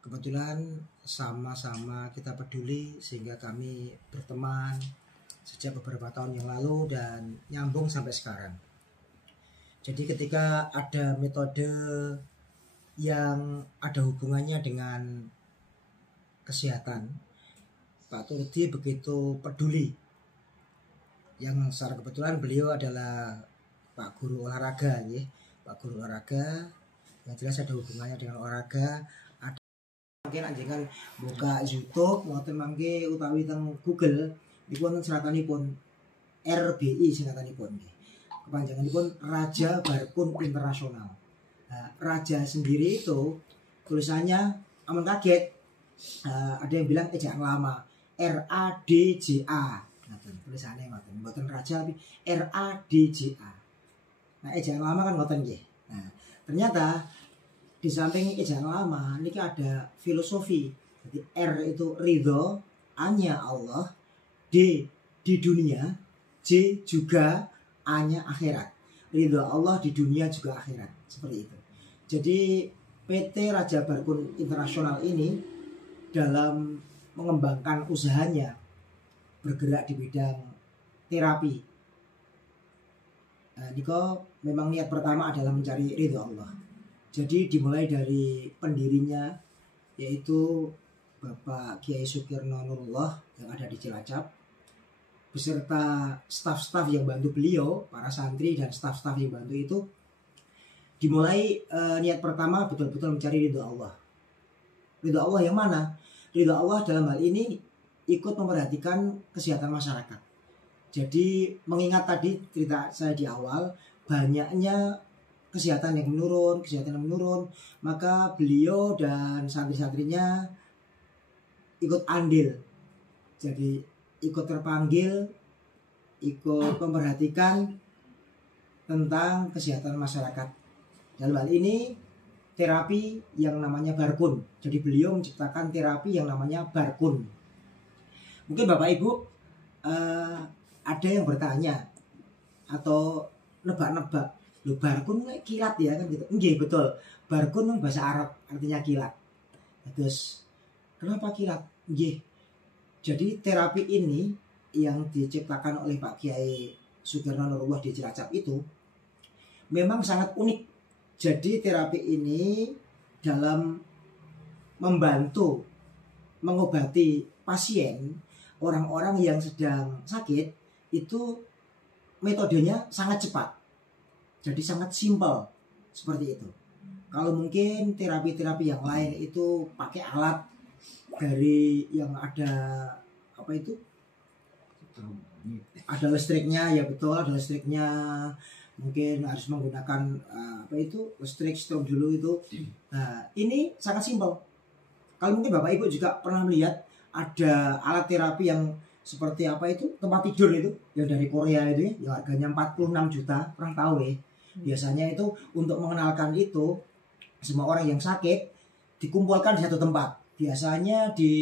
Kebetulan sama-sama kita peduli sehingga kami berteman sejak beberapa tahun yang lalu dan nyambung sampai sekarang. Jadi ketika ada metode yang ada hubungannya dengan kesehatan, Pak Turdi begitu peduli. Yang secara kebetulan beliau adalah Pak Guru olahraga, ya. Pak Guru olahraga yang jelas ada hubungannya dengan olahraga. Mungkin anjengan buka YouTube ngoten mangke utawi teng Google niku wonten seratanipun RBI seratanipun nggih. Kepanjanganipun Raja Barkun Internasional. Nah, Raja sendiri itu tulisannya aman kaget. Ada yang bilang ejaan lama RADJA. Ngoten tulisannya ngoten. Mboten Raja tapi RADJA. Nah, ejaan lama kan ngoten nggih. Nah, ternyata di samping ejaan lama ini ada filosofi. Jadi R itu ridho, A-nya Allah, D di dunia, J juga A-nya akhirat. Ridho Allah di dunia juga akhirat. Seperti itu. Jadi PT Raja Barkun Internasional ini dalam mengembangkan usahanya bergerak di bidang terapi. Nah, niko memang niat pertama adalah mencari ridho Allah. Jadi dimulai dari pendirinya yaitu Bapak Kiai Sukirno Nurullah yang ada di Cilacap beserta staf-staf yang bantu beliau, para santri dan staf-staf yang bantu itu dimulai niat pertama betul-betul mencari ridho Allah. Ridho Allah yang mana? Ridho Allah dalam hal ini ikut memperhatikan kesehatan masyarakat. Jadi mengingat tadi cerita saya di awal banyaknya kesehatan yang menurun, maka beliau dan santri-santrinya ikut andil. Jadi ikut terpanggil, ikut memperhatikan tentang kesehatan masyarakat. Dalam hal ini terapi yang namanya Barkun. Jadi beliau menciptakan terapi yang namanya Barkun. Mungkin Bapak Ibu ada yang bertanya atau nebak-nebak, loh Barkun kilat ya kan gitu. Nggih betul. Barkun bahasa Arab artinya kilat. Terus kenapa kilat? Nggih. Jadi terapi ini yang diciptakan oleh Pak Kiai Sukirno Nurullah di Cilacap itu memang sangat unik. Jadi terapi ini dalam membantu mengobati pasien, orang-orang yang sedang sakit itu metodenya sangat cepat. Jadi sangat simpel seperti itu. Kalau mungkin terapi-terapi yang lain itu pakai alat dari yang ada apa itu? Ada listriknya, ya betul, ada listriknya. Mungkin harus menggunakan apa itu? Listrik strom dulu itu. Nah, ini sangat simpel. Kalau mungkin Bapak Ibu juga pernah melihat ada alat terapi yang seperti apa itu? Tempat tidur itu yang dari Korea itu ya, yang harganya 46 juta, pernah tahu ya? Biasanya itu untuk mengenalkan itu semua orang yang sakit dikumpulkan di satu tempat. Biasanya di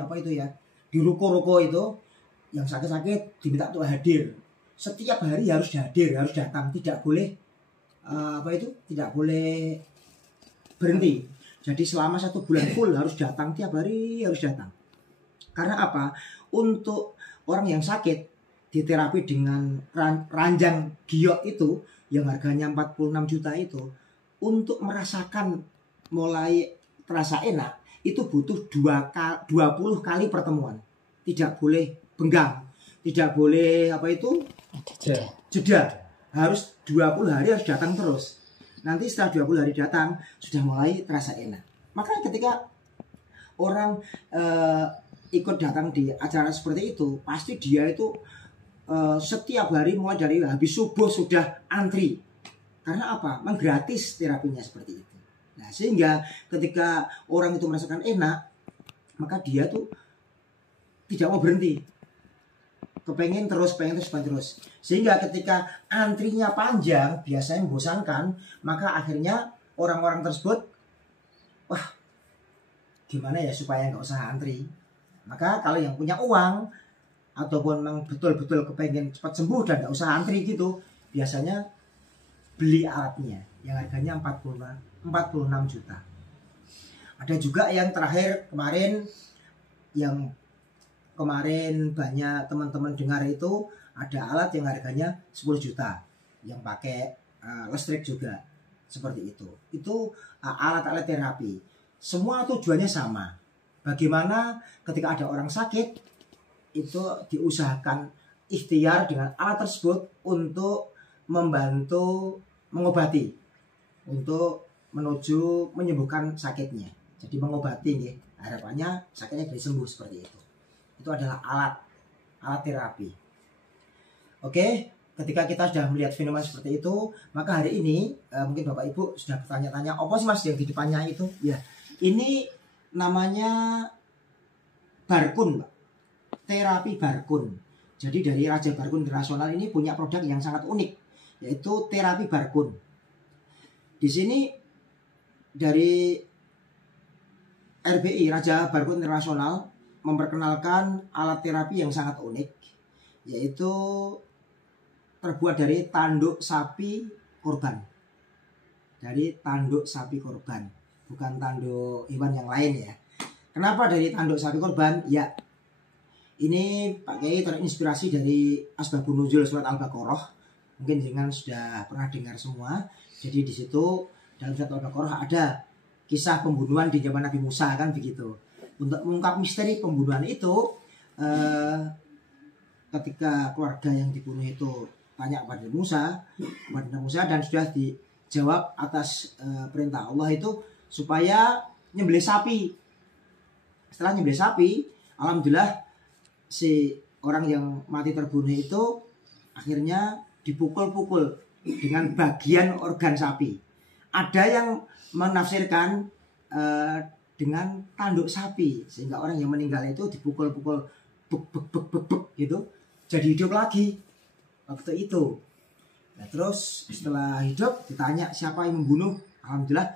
apa itu ya? Di ruko-ruko itu yang sakit-sakit diminta untuk hadir. Setiap hari harus hadir, harus datang, tidak boleh apa itu? Tidak boleh berhenti. Jadi selama 1 bulan full harus datang, tiap hari harus datang. Karena apa? Untuk orang yang sakit diterapi dengan ranjang giok itu yang harganya 46 juta itu, untuk merasakan mulai terasa enak itu butuh 20 kali pertemuan. Tidak boleh benggang, tidak boleh apa itu jeda. Harus 20 hari harus datang terus. Nanti setelah 20 hari datang sudah mulai terasa enak. Maka ketika orang ikut datang di acara seperti itu, pasti dia itu setiap hari mulai dari habis subuh sudah antri. Karena apa? Memang gratis terapinya seperti itu. Nah, sehingga ketika orang itu merasakan enak, maka dia tuh tidak mau berhenti. Kepengen terus. Sehingga ketika antrinya panjang, biasanya membosankan, maka akhirnya orang-orang tersebut, wah, gimana ya supaya nggak usah antri? Maka kalau yang punya uang ataupun memang betul-betul kepengen cepat sembuh dan nggak usah antri gitu, biasanya beli alatnya yang harganya 46 juta. Ada juga yang terakhir kemarin, yang kemarin banyak teman-teman dengar itu, ada alat yang harganya 10 juta yang pakai listrik juga, seperti itu. Itu alat-alat terapi. Semua tujuannya sama. Bagaimana ketika ada orang sakit itu diusahakan ikhtiar dengan alat tersebut untuk membantu mengobati, untuk menuju menyembuhkan sakitnya. Jadi mengobati ya, harapannya sakitnya jadi sembuh seperti itu. Itu adalah alat terapi. Oke, ketika kita sudah melihat fenomena seperti itu, maka hari ini mungkin Bapak Ibu sudah bertanya-tanya, apa sih Mas yang di depannya itu? Ya, ini namanya Barkun, Pak. Terapi Barkun. Jadi dari Raja Barkun Internasional ini punya produk yang sangat unik, yaitu terapi Barkun. Di sini dari RBI, Raja Barkun Internasional, memperkenalkan alat terapi yang sangat unik, yaitu terbuat dari tanduk sapi korban. Dari tanduk sapi korban, bukan tanduk hewan yang lain ya. Kenapa dari tanduk sapi korban? Ya, ini Pak Kiai terinspirasi dari Asbabun Nuzul surat Al-Baqarah. Mungkin jangan sudah pernah dengar semua. Jadi di situ dalam surat Al-Baqarah ada kisah pembunuhan di zaman Nabi Musa, kan begitu. Untuk mengungkap misteri pembunuhan itu, ketika keluarga yang dibunuh itu tanya kepada Nabi Musa, dan sudah dijawab atas perintah Allah itu supaya nyembelih sapi. Setelah nyembelih sapi, alhamdulillah si orang yang mati terbunuh itu akhirnya dipukul-pukul dengan bagian organ sapi. Ada yang menafsirkan dengan tanduk sapi, sehingga orang yang meninggal itu dipukul-pukul bek gitu, jadi hidup lagi waktu itu. Nah, terus setelah hidup ditanya siapa yang membunuh, alhamdulillah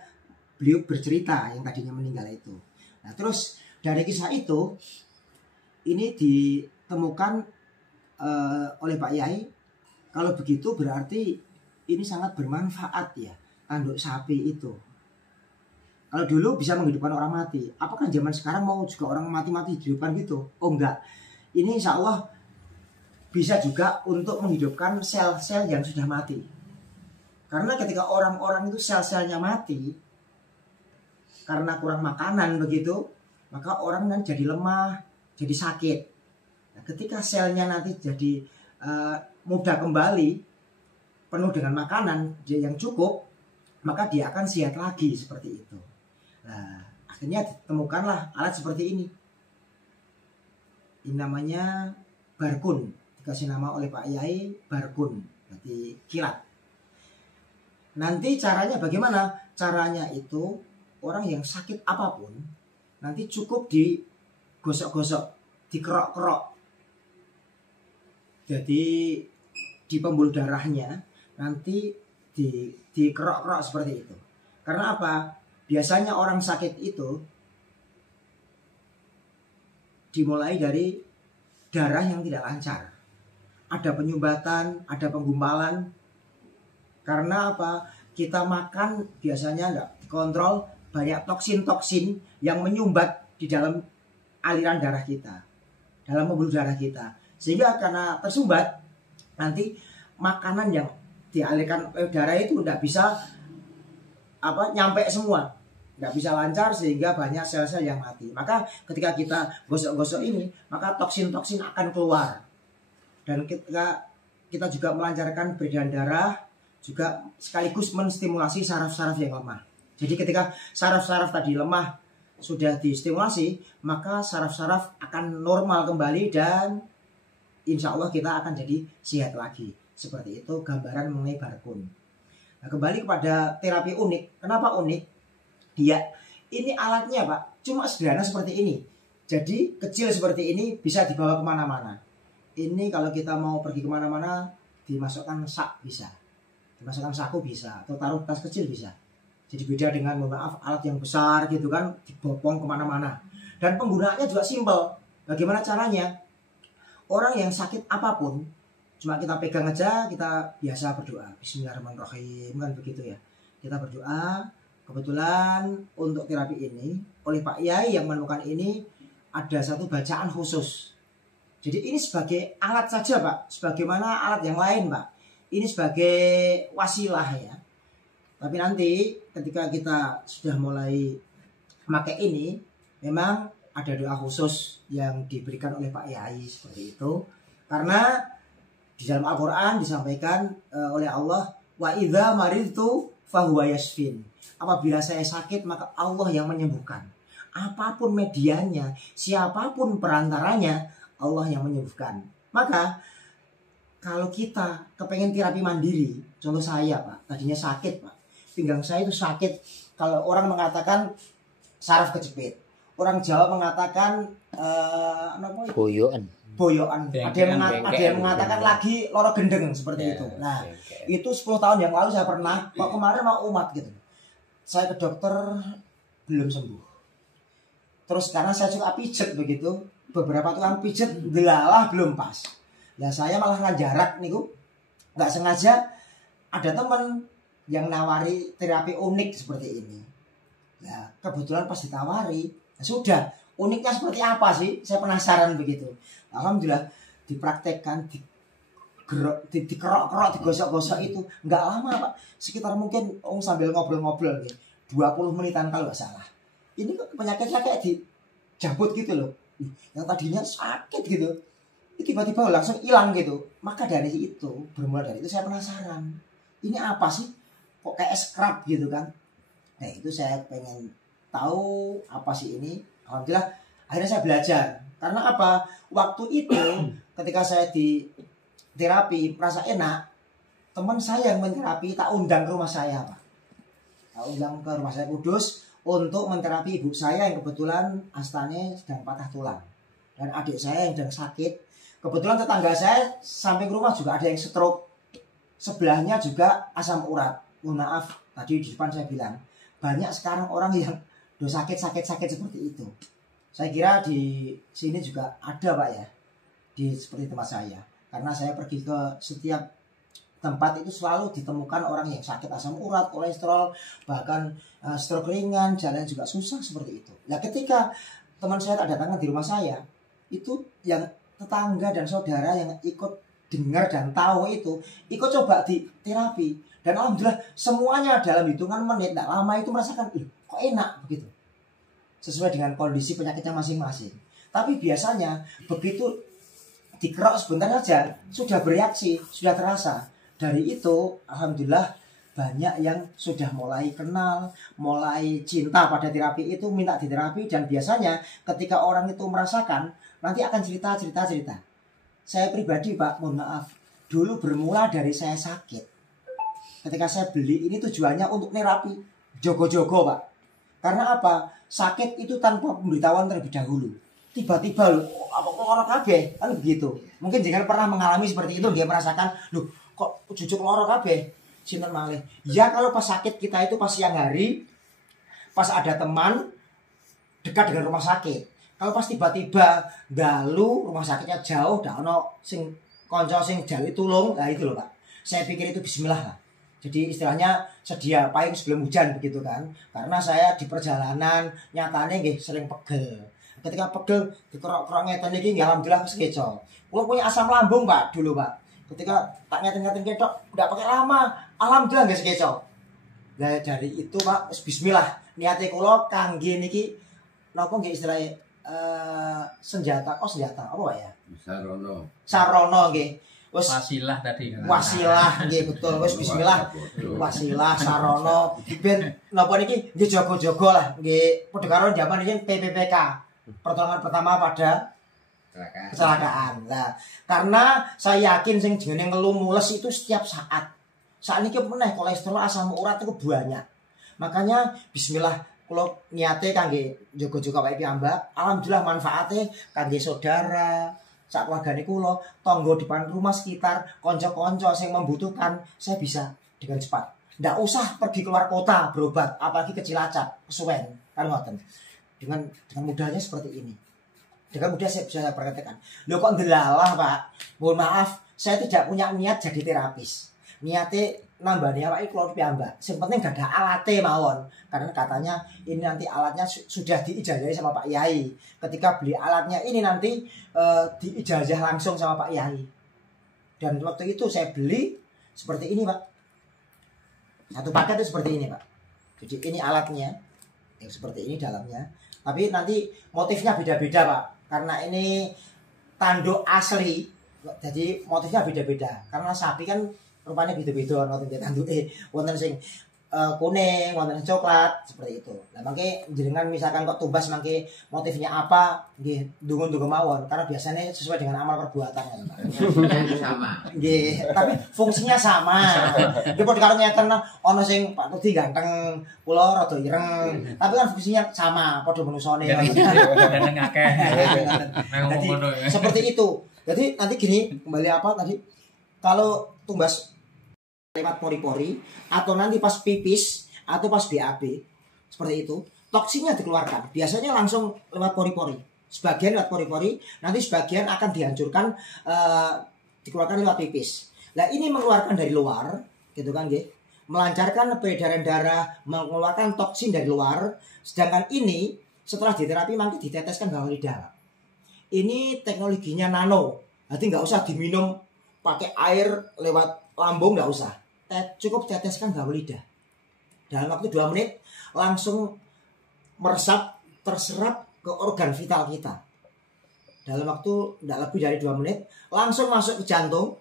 beliau bercerita yang tadinya meninggal itu. Nah, terus dari kisah itu ini ditemukan oleh Pak Yai, kalau begitu berarti ini sangat bermanfaat ya, tanduk sapi itu. Kalau dulu bisa menghidupkan orang mati, apakah zaman sekarang mau juga orang mati-mati dihidupkan gitu? Oh enggak, ini insya Allah bisa juga untuk menghidupkan sel-sel yang sudah mati. Karena ketika orang-orang itu sel-selnya mati karena kurang makanan begitu, maka orang kan jadi lemah, jadi sakit. Nah, ketika selnya nanti jadi mudah kembali, penuh dengan makanan yang cukup, maka dia akan sehat lagi seperti itu. Nah, akhirnya ditemukanlah alat seperti ini. Ini namanya Barkun, dikasih nama oleh Pak Yai Barkun, berarti kilat. Nanti caranya bagaimana? Caranya itu orang yang sakit apapun nanti cukup digosok-gosok, dikerok-kerok. Jadi di pembuluh darahnya nanti dikerok-kerok seperti itu. Karena apa? Biasanya orang sakit itu dimulai dari darah yang tidak lancar. Ada penyumbatan, ada penggumpalan. Karena apa? Kita makan biasanya nggak dikontrol, banyak toksin-toksin yang menyumbat di dalam aliran darah kita, dalam pembuluh darah kita. Sehingga karena tersumbat, nanti makanan yang dialirkan darah itu nggak bisa nyampe semua, nggak bisa lancar, sehingga banyak sel-sel yang mati. Maka ketika kita gosok-gosok ini, maka toksin-toksin akan keluar, dan kita juga melancarkan peredaran darah, juga sekaligus menstimulasi saraf-saraf yang lemah. Jadi ketika saraf-saraf tadi lemah sudah distimulasi, maka saraf-saraf akan normal kembali dan insya Allah kita akan jadi sehat lagi. Seperti itu gambaran mengenai Barkun. Nah, kembali kepada terapi unik. Kenapa unik? Ya, ini alatnya Pak, cuma sederhana seperti ini. Jadi kecil seperti ini bisa dibawa kemana-mana. Ini kalau kita mau pergi kemana-mana, dimasukkan sak bisa, dimasukkan saku bisa, atau taruh tas kecil bisa. Jadi beda dengan, mohon maaf, alat yang besar gitu kan, dibopong kemana-mana. Dan penggunaannya juga simpel. Bagaimana caranya? Orang yang sakit apapun, cuma kita pegang aja, kita biasa berdoa, Bismillahirrahmanirrahim, kan begitu ya. Kita berdoa, kebetulan untuk terapi ini oleh Pak Yai yang menemukan ini ada satu bacaan khusus. Jadi ini sebagai alat saja Pak, sebagaimana alat yang lain Pak. Ini sebagai wasilah ya. Tapi nanti ketika kita sudah mulai memakai ini, memang ada doa khusus yang diberikan oleh Pak Yai seperti itu. Karena di dalam Al-Quran disampaikan oleh Allah, wa idza maridtu fahuwa yashfin. Apabila saya sakit maka Allah yang menyembuhkan. Apapun medianya, siapapun perantaranya, Allah yang menyembuhkan. Maka kalau kita kepengen terapi mandiri, contoh saya Pak, tadinya sakit Pak, pinggang saya itu sakit. Kalau orang mengatakan saraf kejepit, orang Jawa mengatakan boyoan. Ada yang mengatakan lagi loro gendeng seperti itu. Nah, itu 10 tahun yang lalu saya pernah, kok kemarin mau umat gitu. Saya ke dokter belum sembuh. Terus karena saya suka pijet begitu, beberapa tukang pijet delalah belum pas. Nah, saya malah ngajarak niku, nggak sengaja ada teman yang nawari terapi unik seperti ini. Nah, kebetulan pas ditawari, nah sudah, uniknya seperti apa sih? Saya penasaran begitu. Alhamdulillah dipraktekkan, dikerok-kerok, digosok-gosok itu nggak lama Pak. Sekitar mungkin sambil ngobrol-ngobrol nih, 20 menitan kalau nggak salah. Ini penyakitnya kayak dijabut gitu loh. Yang tadinya sakit gitu, tiba-tiba langsung hilang gitu. Maka dari itu, bermula dari itu saya penasaran. Ini apa sih? Kok kayak scrub gitu kan? Nah itu saya pengen tahu apa sih ini. Alhamdulillah akhirnya saya belajar. Karena apa? Waktu itu ketika saya di terapi merasa enak, teman saya yang menterapi tak undang ke rumah saya Pak. Tak undang ke rumah saya Kudus untuk menterapi ibu saya yang kebetulan astane sedang patah tulang. Dan adik saya yang sedang sakit. Kebetulan tetangga saya samping rumah juga ada yang stroke. Sebelahnya juga asam urat. Mohon maaf, tadi di depan saya bilang banyak sekarang orang yang sakit seperti itu. Saya kira di sini juga ada Pak ya, di seperti tempat saya. Karena saya pergi ke setiap tempat itu selalu ditemukan orang yang sakit asam urat, kolesterol, bahkan stroke ringan, jalan juga susah seperti itu. Nah ketika teman saya tak datangkan di rumah saya, itu yang tetangga dan saudara yang ikut dengar dan tahu itu, ikut coba di terapi. Dan alhamdulillah semuanya dalam hitungan menit, tidak lama itu merasakan, kok enak begitu. Sesuai dengan kondisi penyakitnya masing-masing. Tapi biasanya begitu dikerok sebentar saja, sudah bereaksi, sudah terasa. Dari itu, alhamdulillah banyak yang sudah mulai kenal, mulai cinta pada terapi itu, minta diterapi. Dan biasanya ketika orang itu merasakan, nanti akan cerita. Saya pribadi Pak, mohon maaf, dulu bermula dari saya sakit. Ketika saya beli ini tujuannya untuk terapi, jogo-jogo Pak. Karena apa? Sakit itu tanpa pemberitahuan terlebih dahulu. Tiba-tiba loh, apa loro kabeh? Kan begitu. Mungkin jangan pernah mengalami seperti itu, dia merasakan, loh kok jujuk loro kabeh? Sinten malih. Ya kalau pas sakit kita itu pas siang hari, pas ada teman dekat dengan rumah sakit. Kalau pas tiba-tiba dalu rumah sakitnya jauh, dak ono sing kanca sing jauh tulung, nah itu loh Pak. Saya pikir itu bismillah lah. Jadi istilahnya sedia payung sebelum hujan begitu kan. Karena saya di perjalanan nyatane nggih sering pegel. Ketika pegel dikerok-kerok ngeten iki nggih alhamdulillah kesekeco. Kula punya asam lambung Pak dulu Pak. Ketika tak ngeten-ngeten ketok ndak pakai lama, alhamdulillah nggih kesekeco. Nah dari itu Pak bismillah niate kula kangge niki napa nggih istilahnya senjata apa Pak ya? Sarono nggih. Wasilah tadi. Wasilah nggih betul. Wis bismillah. Wasilah sarono ben napa niki nggih jaga-jaga lah nggih padha karo zaman iki PPPK. Pertolongan pertama pada kecelakaan. Nah, karena saya yakin sing jenenge ngelu mules itu setiap saat. Saat niki meneh kolesterol asam urat itu banyak. Makanya bismillah kula niate kangge jaga-jaga wae piyambak. Alhamdulillah manfaate kangge saudara sak keluargane kula, tangga depan rumah sekitar, konco-konco yang membutuhkan, saya bisa dengan cepat. Ndak usah pergi keluar kota berobat, apalagi ke Cilacap, kesuwen, kan ngoten. Dengan mudahnya seperti ini. Dengan mudah saya bisa praktekkan. Lho kok ndelalah, Pak? Mohon maaf, saya tidak punya niat jadi terapis. Niatnya nambahnya awake keluar piyambak. Sing penting gak ada alatnya mawon. Karena katanya ini nanti alatnya sudah diijazahi sama Pak Yai. Ketika beli alatnya ini nanti diijazah langsung sama Pak Yai. Dan waktu itu saya beli seperti ini, Pak. Satu paket itu seperti ini, Pak. Jadi ini alatnya yang seperti ini dalamnya. Tapi nanti motifnya beda-beda, Pak. Karena ini tanduk asli. Jadi motifnya beda-beda. Karena sapi kan rupanya beda-beda wonten tanduke, wonten sing kuning, wonten sing coklat seperti itu. Nah, mangke jenengan misalkan kok tumbas mangke motifnya apa, nggih ndonga-ndonga mawon karena biasanya sesuai dengan amal perbuatan kan, Pak. Sama. Nggih, tapi fungsinya sama. Nggih padha karo ngeten ana sing Pak Tudi ganteng, kula rada ireng, tapi kan fungsinya sama, padha manusane. Ganteng akeh. Jadi seperti itu. Jadi nanti gini, kembali apa tadi? Kalau tumbas lewat pori-pori atau nanti pas pipis atau pas BAB seperti itu, toksinnya dikeluarkan biasanya langsung lewat pori-pori, sebagian lewat pori-pori, nanti sebagian akan dihancurkan, dikeluarkan lewat pipis. Nah ini mengeluarkan dari luar gitu kan, nggih, melancarkan peredaran darah, mengeluarkan toksin dari luar. Sedangkan ini setelah diterapi nanti diteteskan bawah lidah. Ini teknologinya nano, nanti nggak usah diminum pakai air lewat lambung, nggak usah, cukup teteskan bawah lidah. Dalam waktu 2 menit langsung meresap, terserap ke organ vital kita. Dalam waktu tidak lebih dari 2 menit langsung masuk ke jantung,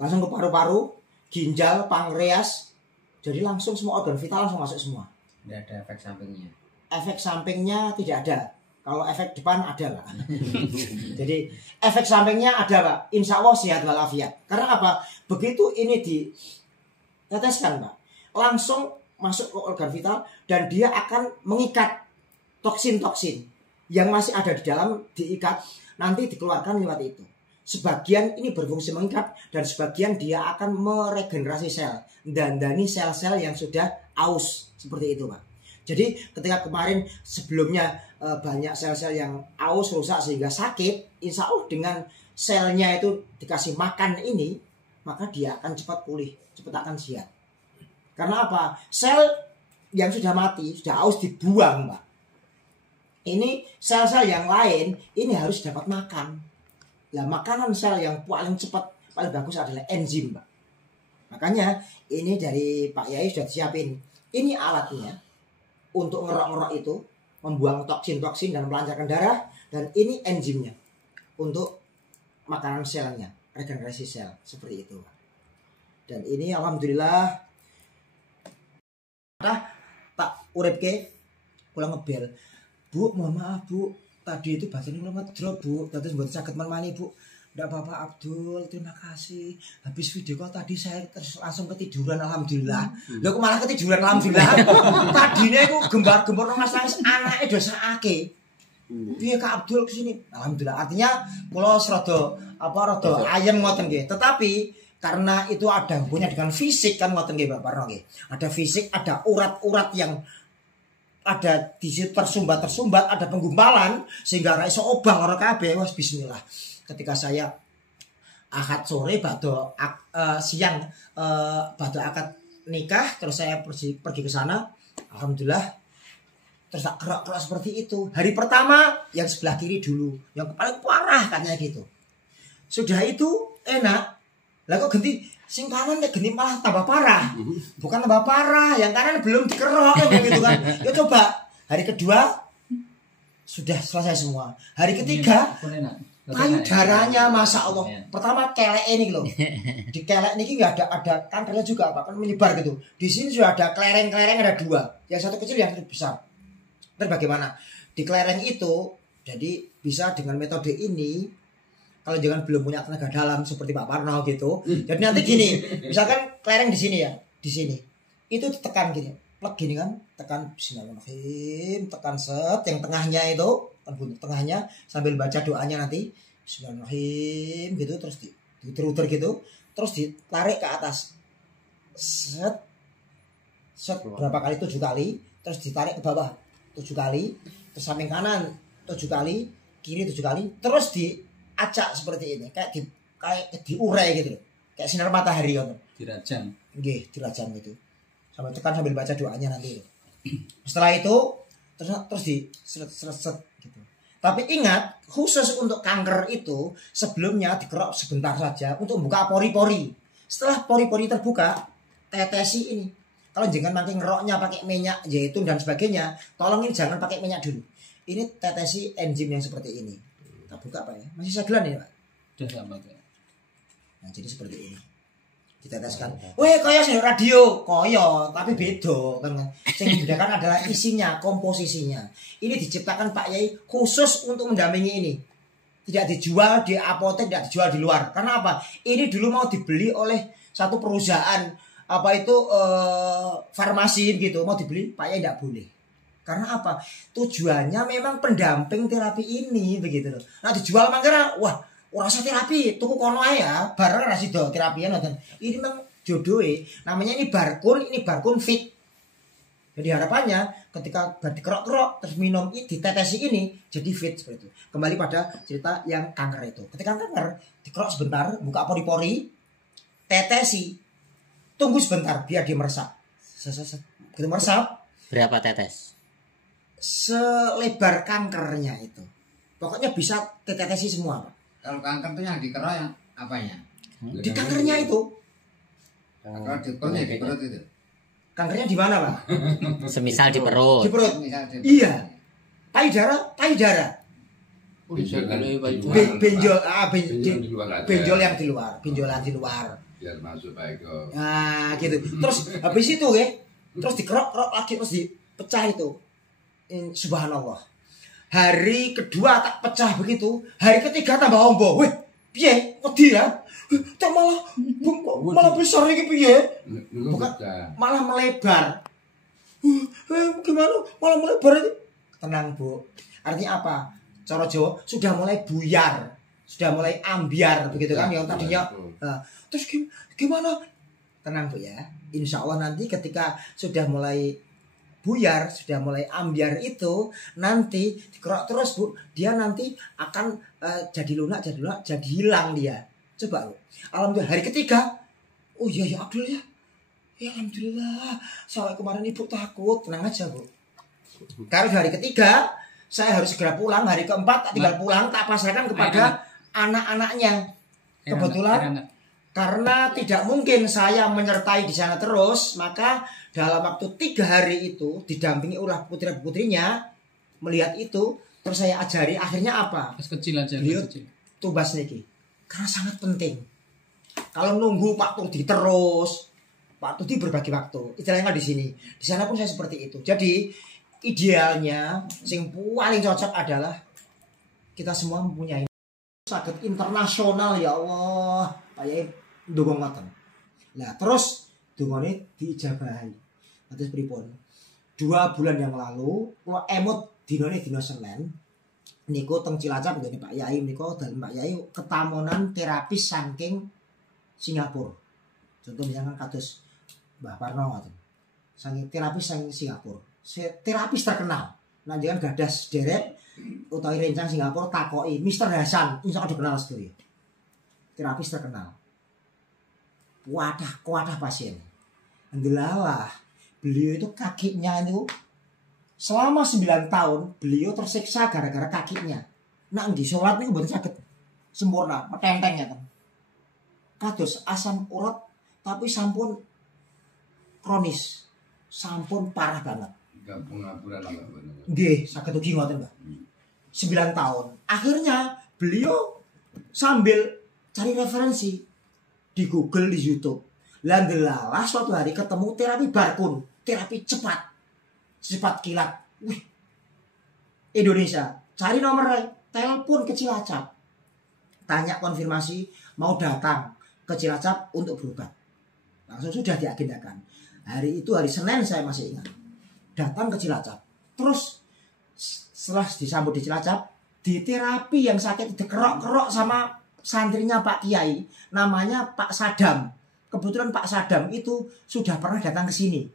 langsung ke paru-paru, ginjal, pankreas. Jadi langsung semua organ vital langsung masuk semua. Tidak ada efek sampingnya. Efek sampingnya tidak ada. Kalau efek depan ada, Pak. Jadi efek sampingnya ada, Pak. Insya Allah sehat walafiat. Karena apa? Begitu ini diteteskan, Pak, langsung masuk ke organ vital dan dia akan mengikat toksin-toksin yang masih ada di dalam, diikat, nanti dikeluarkan lewat itu. Sebagian ini berfungsi mengikat dan sebagian dia akan meregenerasi sel, dandani sel-sel yang sudah aus seperti itu, Pak. Jadi ketika kemarin sebelumnya banyak sel-sel yang aus rusak sehingga sakit, insya Allah dengan selnya itu dikasih makan ini, maka dia akan cepat pulih, cepat akan sehat. Karena apa? Sel yang sudah mati, sudah aus dibuang, Pak. Ini sel-sel yang lain ini harus dapat makan. Nah, makanan sel yang paling cepat, paling bagus adalah enzim, Pak. Makanya ini dari Pak Yai sudah siapin. Ini alatnya untuk ngerok-ngerok itu, membuang toksin-toksin dan melancarkan darah. Dan ini enzimnya untuk makanan selnya, regenerasi sel, seperti itu. Dan ini alhamdulillah tak uripke, pulang ngebel, Bu, mohon maaf Bu, tadi itu batin kula ngedrop Bu, terus mboten saged menmani Bu. Nggak apa-apa Abdul, terima kasih. Habis video call tadi saya terus langsung ketiduran, alhamdulillah. Lho kok malah ketiduran, alhamdulillah. Tadinya aku gembar-gembor nangis anaknya dosa ake. Piye Kak Abdul kesini? Alhamdulillah. Artinya kula rada ayem ngoten nggih. Tetapi karena itu ada hubungannya dengan fisik kan ngoten nggih Bapak Parno nggih. Ada fisik, ada urat-urat yang ada di situ tersumbat, ada penggumpalan sehingga ra iso obah ora kabeh. Wes bismillah. Ketika saya Ahad sore siang akad nikah, terus saya pergi ke sana, alhamdulillah terus kerak-kerak seperti itu. Hari pertama yang sebelah kiri dulu, yang paling parah katanya gitu. Sudah itu enak, lah kok ganti sing kanan ganti malah tambah parah. Bukan tambah parah, yang kanan belum dikerok gitu kan. Ya coba hari kedua sudah selesai semua. Hari ketiga payudaranya masya Allah. Pertama kelek ini loh. Di kelek ini nggak ada kankernya juga, apa kan menyebar gitu. Di sini sudah ada kelereng-kelereng, ada 2. Yang satu kecil, yang satu besar. Terus bagaimana? Di kelereng itu, jadi bisa dengan metode ini. Kalau jangan belum punya tenaga dalam seperti Pak Parno gitu. Jadi nanti gini, misalkan kelereng di sini ya, di sini. Itu ditekan gini, plek gini kan, tekan bismillahirrahmanirrahim, tekan set, yang tengahnya itu, tengahnya sambil baca doanya nanti bismillahirrahmanirrahim gitu, terus diuter-uter gitu, terus ditarik ke atas set berapa kali, 7 kali, terus ditarik ke bawah 7 kali, terus samping kanan 7 kali, kiri 7 kali, terus diacak seperti ini, kayak diurai gitu loh. kayak sinar matahari kan. Dirajang. Nggih, dirajam itu. Sampai tekan sambil baca doanya nanti. Setelah itu terus di set gitu. Tapi ingat, khusus untuk kanker itu sebelumnya dikerok sebentar saja untuk membuka pori-pori. Setelah pori-pori terbuka, tetesi ini. Kalau jangan pakai ngeroknya pakai minyak zaitun dan sebagainya, tolong ini jangan pakai minyak dulu. Ini tetesi enzim yang seperti ini. Kita buka Pak ya. Masih segelan ya Pak? Udah sama kayak. Nah, jadi seperti ini. Diteteskan. Weh, kaya sing radio, kaya, tapi beda kan. Sing dibedakan adalah isinya, komposisinya. Ini diciptakan Pak Yai khusus untuk mendampingi ini. Tidak dijual di apotek, tidak dijual di luar. Karena apa? Ini dulu mau dibeli oleh satu perusahaan apa itu farmasi gitu, mau dibeli, Pak Yai tidak boleh. Karena apa? Tujuannya memang pendamping terapi ini begitu loh. Nah, dijual mangkara, wah, ora usah terapi, tuku kono ae ya, bareng ra sida terapian ngoten. Ini memang jodohe, namanya ini barkun fit. Jadi harapannya ketika dikerok-kerok terus minum ini ditetesi ini jadi fit seperti itu. Kembali pada cerita yang kanker itu. Ketika kanker dikerok sebentar, buka pori-pori, tetesi, tunggu sebentar biar dia meresap. Begitu meresap, Berapa tetes? selebar kankernya itu. Pokoknya bisa ditetesi semua, Pak. Kalau kanker itu yang dikerok yang apanya? Di kankernya itu. Kalau di perut, di perut itu. Kankernya di mana, Pak? Semisal di perut. Di perut. Misal di perut. Iya. Payudara. Benjol kan di luar. Benjol, Benjol di luar aja. benjol yang di luar, benjolan di luar. Biar masuk baik kok. Nah, gitu. Terus habis itu ya, terus dikerok-kerok lagi terus dipecah itu. Subhanallah. Hari kedua tak pecah begitu, hari ketiga tambah ombo. Wih, piye? Wedi ya? Tak malah besar iki piye? Bukan, malah melebar. Gimana? Malah melebar itu. Tenang, Bu. Artinya apa? Cara Jawa sudah mulai buyar, sudah mulai ambiar begitu kan yang tadinya. Nah, terus gimana? Tenang, Bu ya. Insya Allah nanti ketika sudah mulai buyar, sudah mulai ambiar itu nanti dikerok terus Bu, dia nanti akan jadi lunak, jadi hilang dia. Coba Bu. Alhamdulillah hari ketiga. Oh iya ya Abdul ya. Ya alhamdulillah. Sampai kemarin Ibu takut, tenang aja Bu. Karena hari ketiga saya harus segera pulang, hari keempat tak tinggal pulang, tak pasrahkan kepada anak-anaknya. Kebetulan karena tidak mungkin saya menyertai di sana terus, maka dalam waktu 3 hari itu didampingi oleh putri-putrinya melihat itu, terus saya ajari akhirnya apa? Pas kecil aja. Beliau Kecil. tubas niki. Karena sangat penting. Kalau nunggu Pak Tudi terus, Pak Tudi berbagi waktu. Istilahnya di sini. Di sana pun saya seperti itu. Jadi idealnya, yang paling cocok adalah kita semua mempunyai sakit internasional ya Allah. Kayak ndonga ngoten. Nah, terus dongane diijabahi. Terus pripun? 2 bulan yang lalu, kula emot dinane dina Senin. Niku teng Cilacap ngene Pak Yai niku dalem Pak Yai ketamonan terapis saking Singapura. Contoh misalkan kados Mbah Parno ngoten. Saking terapis saking Singapura. Terapis terkenal. Nah jangan gadah sederet utawi rencang Singapura takoki Mr. Hasan, insya Allah dikenal sedaya. Terapis terkenal. Kuatah pasien. Alhamdulillah, beliau itu kakinya itu selama 9 tahun beliau tersiksa gara-gara kakinya. Nak nggih salat niku mboten saged sempurna, metenteng ya kan. Kados asam urat tapi sampun kronis. Sampun parah banget. Pengapura lah Mbak. Nggih, saged ugi ngoten, Mbak. 9 tahun. Akhirnya beliau sambil cari referensi di Google, di YouTube. Landelah suatu hari ketemu terapi barkun, terapi cepat kilat. Wih, Indonesia, cari nomornya, telepon ke Cilacap, tanya konfirmasi mau datang ke Cilacap untuk berobat. Langsung sudah diagendakan. Hari itu hari Senin saya masih ingat. Datang ke Cilacap. Terus setelah disambut di Cilacap, di terapi yang sakit dikerok-kerok sama santrinya Pak Kiai, namanya Pak Sadam. Kebetulan Pak Sadam itu sudah pernah datang ke sini.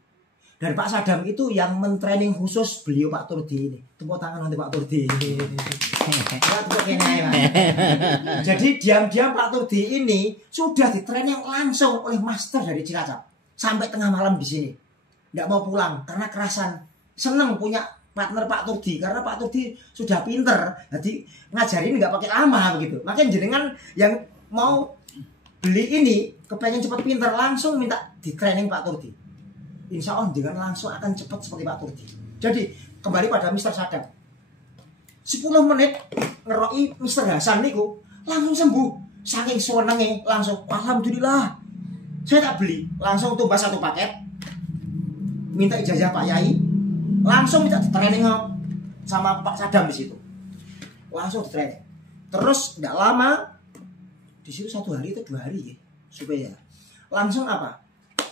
Dan Pak Sadam itu yang mentraining khusus beliau Pak Turdi ini. Tepuk tangan untuk Pak Turdi. Jadi diam-diam Pak Turdi ini sudah ditraining langsung oleh master dari Cilacap sampai tengah malam di sini. Nggak mau pulang karena kerasan. Seneng punya partner Pak Turdi karena Pak Turdi sudah pinter. Jadi ngajarin nggak pakai lama begitu. Makanya jenengan yang mau beli ini kepengen cepat pinter langsung minta di training Pak Turdi. Insya Allah dengan langsung akan cepat seperti Pak Turdi. Jadi kembali pada Mr. Sadam. 10 menit ngeroi Mr. Hasan niku langsung sembuh. Saking senengnya langsung alhamdulillah. Saya tak beli, langsung tumbas 1 paket. Minta ijazah Pak Yai, langsung minta training sama Pak Sadam di situ. Langsung training. Terus nggak lama di situ 1 hari atau 2 hari ya, supaya langsung apa?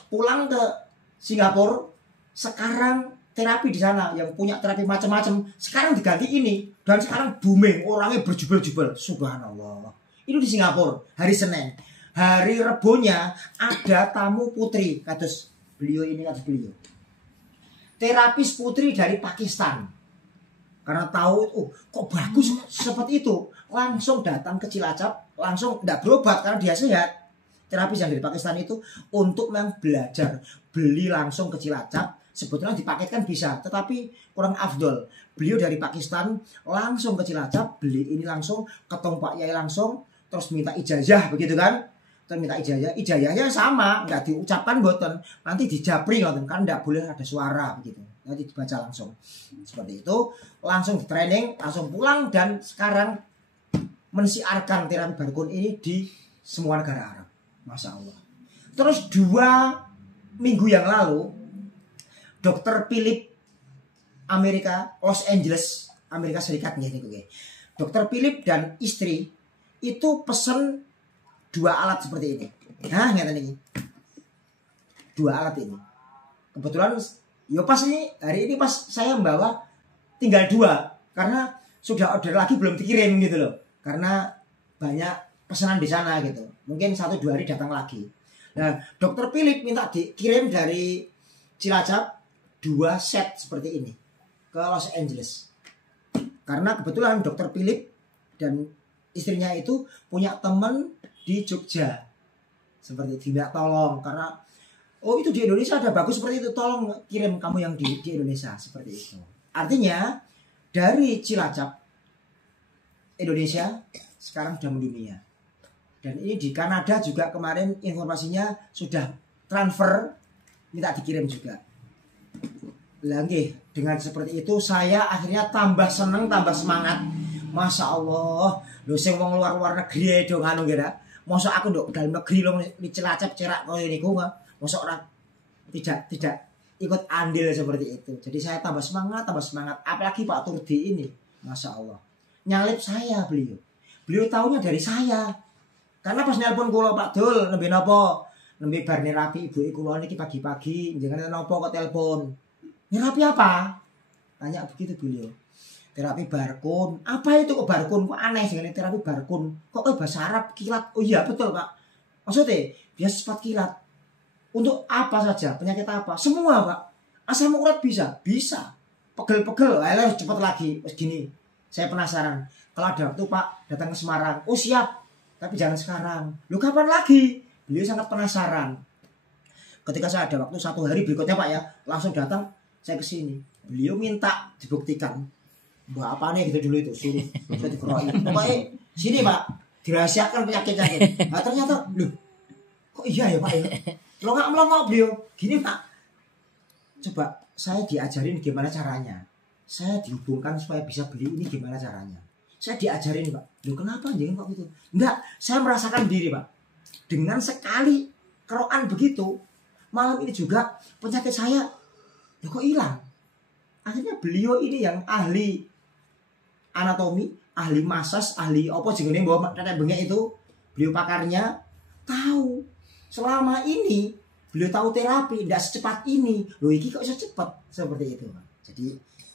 Pulang ke Singapura. Sekarang terapi di sana yang punya terapi macam-macam sekarang diganti ini dan sekarang booming, orangnya berjubel-jubel. Subhanallah. Itu di Singapura hari Senin. Hari Rebonya ada tamu putri kados beliau ini, kados beliau. Terapis putri dari Pakistan. Karena tahu kok bagus seperti itu, langsung datang ke Cilacap, langsung tidak berobat karena dia sehat. Terapis yang dari Pakistan itu untuk yang belajar, beli langsung ke Cilacap. Sebetulnya dipaketkan bisa, tetapi kurang afdol. Beliau dari Pakistan langsung ke Cilacap, beli ini langsung, ketemu Pak Yai langsung, terus minta ijazah begitu kan? Terus minta ijazah, ijazahnya sama, nggak diucapkan boten, nanti dijapri kan nggak boleh ada suara begitu. Nanti dibaca langsung. Seperti itu, langsung di training, langsung pulang dan sekarang mensiarkan terapi barkun ini di semua negara Arab. Masya Allah. Terus 2 minggu yang lalu, Dr. Philip Amerika, Los Angeles, Amerika Serikat nih. Dr. Philip dan istri itu pesen 2 alat seperti ini. Nah, ngeten ini. 2 alat ini. Kebetulan yo pas ini hari ini pas saya membawa tinggal 2 karena sudah order lagi belum dikirim gitu loh. Karena banyak pesanan di sana gitu. Mungkin 1-2 hari datang lagi. Nah, Dr. Philip minta dikirim dari Cilacap 2 set seperti ini ke Los Angeles. Karena kebetulan Dr. Philip dan istrinya itu punya teman di Jogja. Seperti itu, minta tolong karena itu di Indonesia ada bagus seperti itu, tolong kirim kamu yang di Indonesia seperti itu. Artinya dari Cilacap Indonesia sekarang sudah mendunia. Dan ini di Kanada juga kemarin informasinya sudah transfer, minta dikirim juga. Lagi dengan seperti itu saya akhirnya tambah seneng, tambah semangat. Masya Allah, lo sing wong luar negeri dong anu kira. Mosok aku ndok dalam negeri lo di Cilacap cerak koyo niku mosok ora tidak ikut andil seperti itu. Jadi saya tambah semangat. Apalagi Pak Turdi ini, Masya Allah. Nyalip saya beliau. Beliau tahunya dari saya. Karena pas nelpon kula Pak Dul, nembe napa? Nembe bar nerapi ibu kula niki pagi-pagi, jangan napa kok telepon. Nerapi apa? Tanya begitu beliau. Terapi barkun. Apa itu kok barkun? Kok aneh sekali terapi barkun. Kok bahasa Arab kilat? Oh iya betul Pak. Maksudnya biasa cepat kilat. Untuk apa saja? Penyakit apa? Semua Pak. Asam urat bisa? Bisa. Pegel-pegel, ayo cepat lagi. Gini, saya penasaran. Kalau ada waktu Pak datang ke Semarang, oh siap. Tapi jangan sekarang. Lu kapan lagi? Beliau sangat penasaran. Ketika saya ada waktu 1 hari berikutnya Pak ya, langsung datang saya ke sini. Beliau minta dibuktikan. Mbak apa nih gitu dulu itu suruh saya dikerokin. Pokoknya sini Pak, dirahasiakan penyakitnya. Nah ternyata, loh kok iya ya Pak ya? Melongok beliau. Gini Pak, coba saya diajarin gimana caranya. Saya dihubungkan supaya bisa beli ini gimana caranya. Saya diajarin Pak. Loh kenapa jangan Pak gitu? Enggak, saya merasakan diri Pak. Dengan sekali kerokan begitu, malam ini juga penyakit saya loh kok hilang. Akhirnya beliau ini yang ahli anatomi, ahli masas, ahli apa jenenge bawa tetek bengek itu, beliau pakarnya tahu. Selama ini beliau tahu terapi tidak secepat ini. Loh iki kok bisa cepat seperti itu Pak. Jadi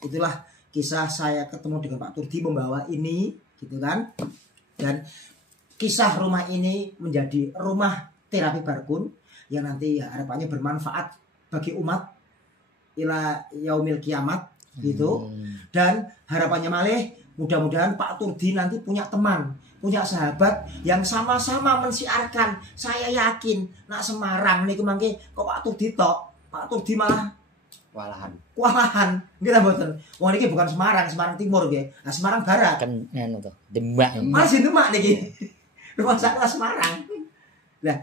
itulah kisah saya ketemu dengan Pak Turdi membawa ini gitu kan. Dan kisah rumah ini menjadi rumah terapi barkun yang nanti ya harapannya bermanfaat bagi umat ila yaumil kiamat gitu. Dan harapannya malih mudah-mudahan Pak Turdi nanti punya teman, punya sahabat yang sama-sama mensiarkan. Saya yakin nak Semarang niku mangke kok Pak Turdi tok, Pak Turdi malah kualahan. Nggih ta mboten. Wong niki bukan Semarang, Semarang Timur nggih. Nah, Semarang Barat. Kan anu to, Demak. Masih Demak niki. Rumah sakit Semarang. Lah,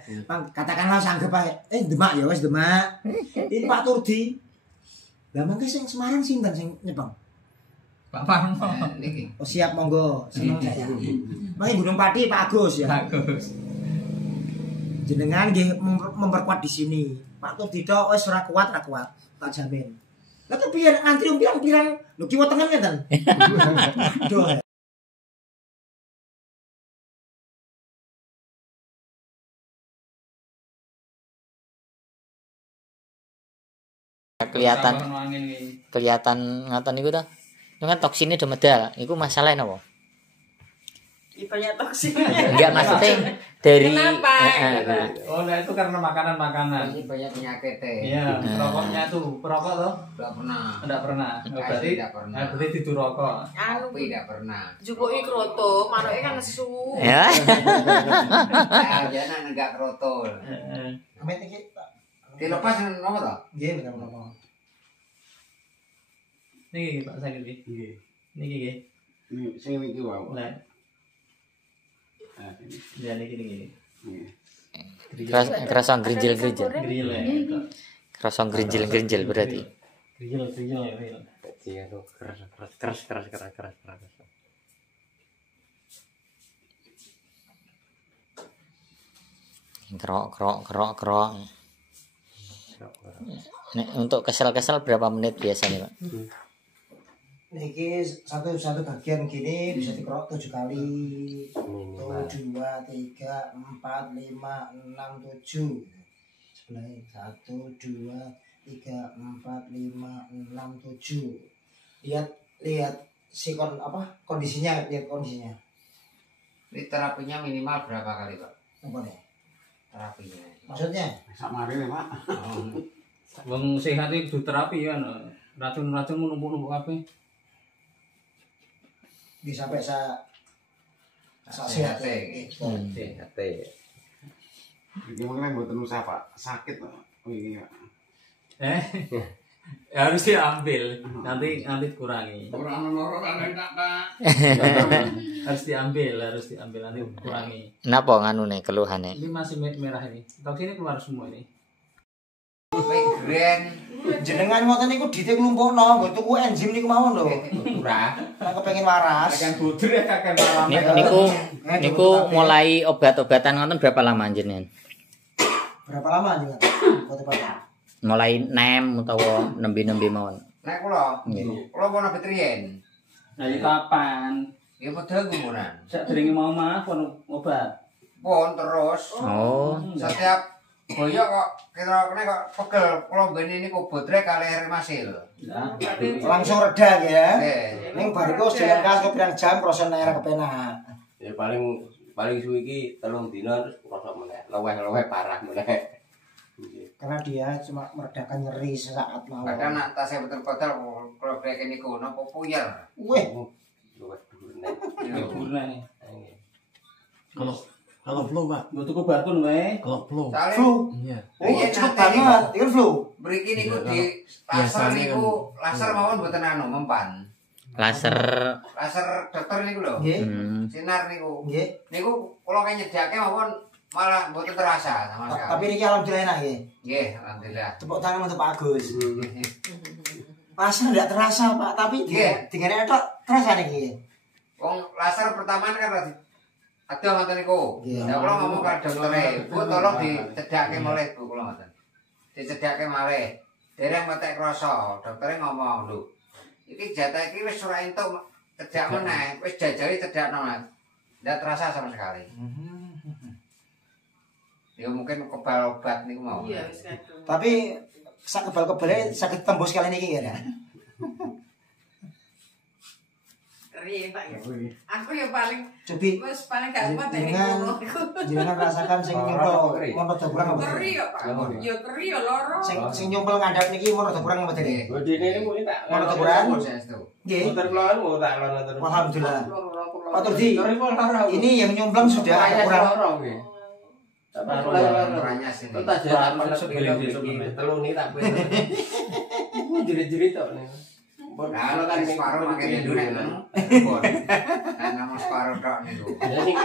katakanlah sanggep ae, Demak ya wis Demak. Ini Pak Turdi. Lah mangke sing Semarang sinten sing nyepeng? Pak Parno. Niki. Oh siap monggo, seneng saya. Mangke Gunung Pati Pak Agus ya. Bagus. Jenengan nggih memperkuat di sini. Pak Turdi tok wis ora kuat, tak jamin. Lah kepiye ngantri pirang-pirang lho kiwa tengen ngeten. Duh. kelihatan ngaten niku ta. Itu kan toksinnya udah medal. Iku masalah napa? Banyak toksin. Enggak maksudnya dari Kenapa? Oh, nah itu karena makanan-makanan. Ini banyak penyakit Iya, perokoknya tuh, perokok tuh. Enggak pernah. Enggak pernah. Oh, berarti Tidak pernah. berarti tidur rokok. Anu Tapi tidak pernah. jupuki kroto, manuke kan nesu. ya. Jangan enggak krotol. Amet iki Dilepas nopo to? nggih bener ngomong. Niki Pak Sakit iki. Nggih. Niki nggih. Sing iki wae. Lah, Ah, ini. ya niki niki. Nggih. Kerasa gerinjil-gerinjil. Grill ya. Kerasa gerinjil-gerinjil berarti. Grill ya, grill. Iya tuh keras. Kerok. Nek untuk kesel-kesel berapa menit biasanya, Pak? Niki satu bagian gini bisa dikerok 7 kali. 1, 2, 3, 4, 5, 6, 7. Sebelah 1, 2, 3, 4, 5, 6, 7. Lihat kondisinya, Ini terapinya minimal berapa kali, Pak? apa nih? Terapinya. Maksudnya? Sak mari Pak. Oh, Wong sehat iki kudu terapi ya. Racun-racun numpuk-numpuk kabeh. Di sampai sehat. sehat. Sehat. Iki mungkin mboten usah Pak. Sakit Pak. Oh iki Pak. Harus diambil. Nanti kurangi. Ora ono loro kan enak Pak. Harus diambil nanti kurangi. Napa nganune keluhane? Ini masih merah ini. Toksinnya keluar semua ini. Migrain. Jenengan ngoten niku dite nglumpukno, nggo tuku enzim niku mawon lho. Murah. Nek kepengin waras. Kakek budur ya kakek malam. Niku mulai obat-obatan ngoten berapa lama jenengan? Berapa lama juga? Obat-obatan. Mulai nem utawa nembe-nembe mawon. Nek kula mau nabet riyen. Nah, iki kapan? Ya padha gumunan. Sadurunge mau mah pun obat. Pon terus. Oh, Setiap boyok kok kira-kira kok pegel kula mbene niku botre kalih remasil. Ya. Langsung reda ya. Nggih. Ning bariku jalan kas kepiang jam proses air kepenak. Ya paling suwi iki 3 dina terus krasa meneh. Leweh-leweh parah meneh. Karena dia cuma meredakan nyeri sesaat mawon. Kadang nak tasih betul-betul kula brek niku napa puyer. Weh, Luwes dhuwur meneh. Ya purna nih. Kalau flu Pak, Gue tuku bakun wae. kalau flu. Soale flu. Iya. Oh, Iya, cepet nanti banget. Itu flu. mriki niku Iya, di laser biasanya niku laser mawon mboten anu mempan. laser. Laser dokter niku lho. Nggih. Sinar niku. Nggih. Niku kula nyediake mawon malah mboten terasa sama sekali. Tapi niki alhamdulillah enak nggih. Nggih, alhamdulillah. Tepuk tangan untuk Pak Agus. Laser enggak terasa, Pak, tapi Nggih. digane tok terasa niki. Wong laser pertama kan ada ngoten niku. Iya. Ya kula ngomong karo doktere, Bu tolong dicedhake malih Bu kula ngoten. Dicedhake malih. Dereng metek krasa, doktere ngomong lho. Iki jatah iki wis ora entuk cedhak meneh, wis jajari cedhakno Mas. Ndak terasa sama sekali. Ya mungkin kebal obat niku mau. Iya wis kadung. Tapi sak kebal-kebale sakit tembus kali niki ya. Riye Pak. Aku ya paling Cobi wis paling gak kuat nek Jenengan- ngono iku. jenengan rasakan sing nyumpel mon rada kurang apa? Keri ya Pak. Ya keri ya loro. Sing nyumpel ngandhap niki mon rada kurang apa tadi? Bodine ini muni tak. Ono ukuran? Saestu. Nggih. Motor kelon mau tak lon terus. Alhamdulillah. Pak Turdi, Ini ini yang nyumblang sudah agak kurang. Tak Kurangnya sini. Itu tak jalan Pak, mana sebelum sebelum sebelumnya. telu ni tak boleh. Jerit-jerit tok ni. Kalau kan separuh makin duit kan. Nang separuh tok niku.